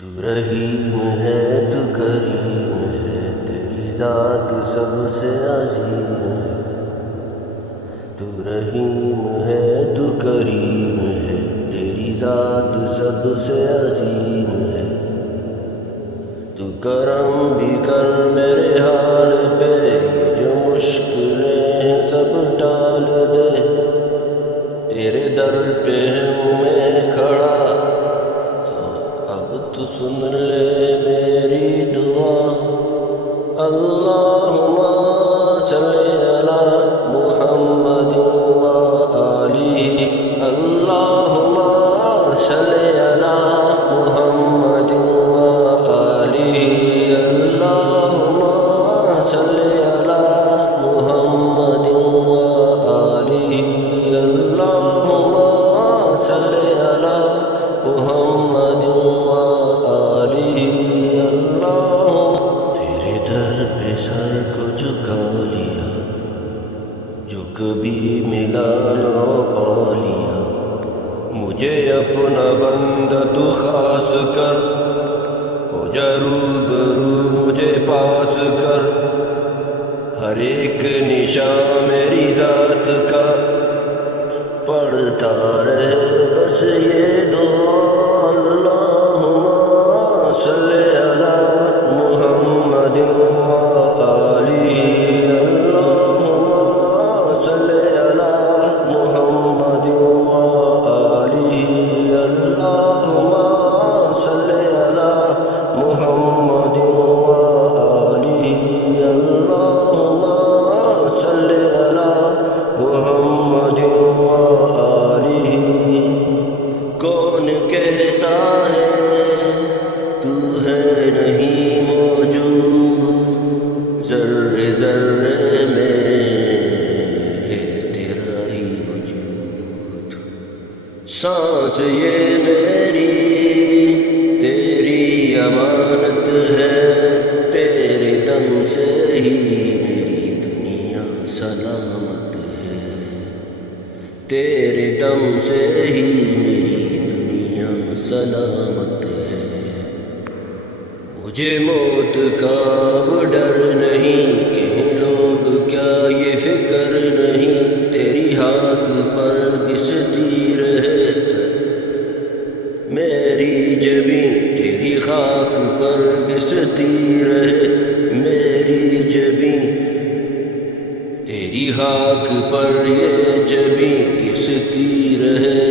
تو رحیم ہے تو کریم ہے، تیری ذات سب سے عظیم ہے۔ تو رحیم ہے تو کریم ہے، تیری ذات سب سے عظیم ہے۔ تو کرم بھی کر میرے حال پہ، جو مشکلیں ہیں سب ٹال دے۔ تیرے در پہ ہوں میں کھڑا، اب تو سن لے میری دعا۔ اللہم صلی علی محمد و آلہ، اللہم صلی علی محمد و آلہ، اللہم صلی علی محمد و آلہ، اللہم صلی علی محمد و آلہ، اللہم۔ تیرے در پہ سر کو جھکا لیا، جو کبھی ملا نہ پا لیا۔ مجھے اپنا بندہ تو خاص کر، ہو جا روبرو مجھے پاس کر۔ ہر ایک نشان میری ذات کا پڑھتا رہے بس یہ دعا۔ اللہم صلی علی محمد و آلہ، اللہم صلی علی محمد و آلہ، اللہم صلی علی محمد و آلہ، اللہم صلی علی محمد و آلہ۔ کون کہتا ہے تو ہے نہیں موجود، ذرے ذرے میں ہے تیرا ہی وجود۔ سانس یہ میری تیری امانت ہے، تیرے دم سے ہی میری دنیا سلامت ہے، تیرے دم سے ہی میری دنیا سلامت ہے۔ مجھے موت کا اب ڈر نہیں، کہیں لوگ کیا یہ فکر نہیں۔ تیری ہاتھ پر گھستی رہے میری جبیں، تیری خاک پر گھستی رہے میری جبیں، تیری خاک پر یہ جبیں گھستی رہے